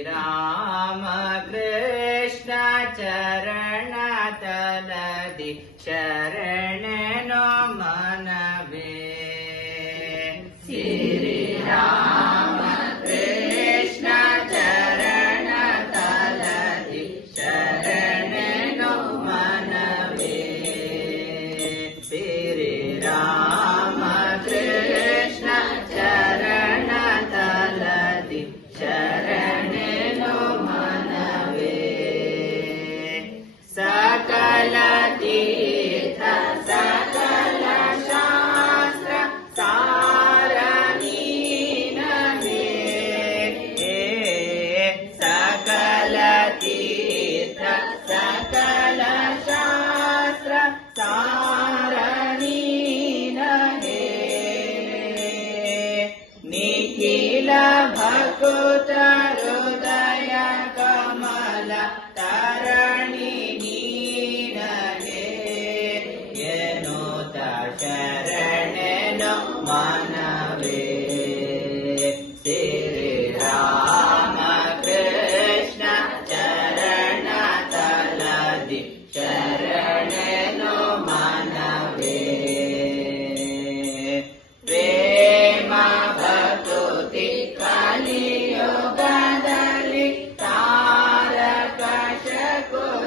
श्रीरामकृष्णचरणतलदि कृष्ण चरणतलदि चरणे भगवतारो तया कमला तरणे नीनये य नोता चरण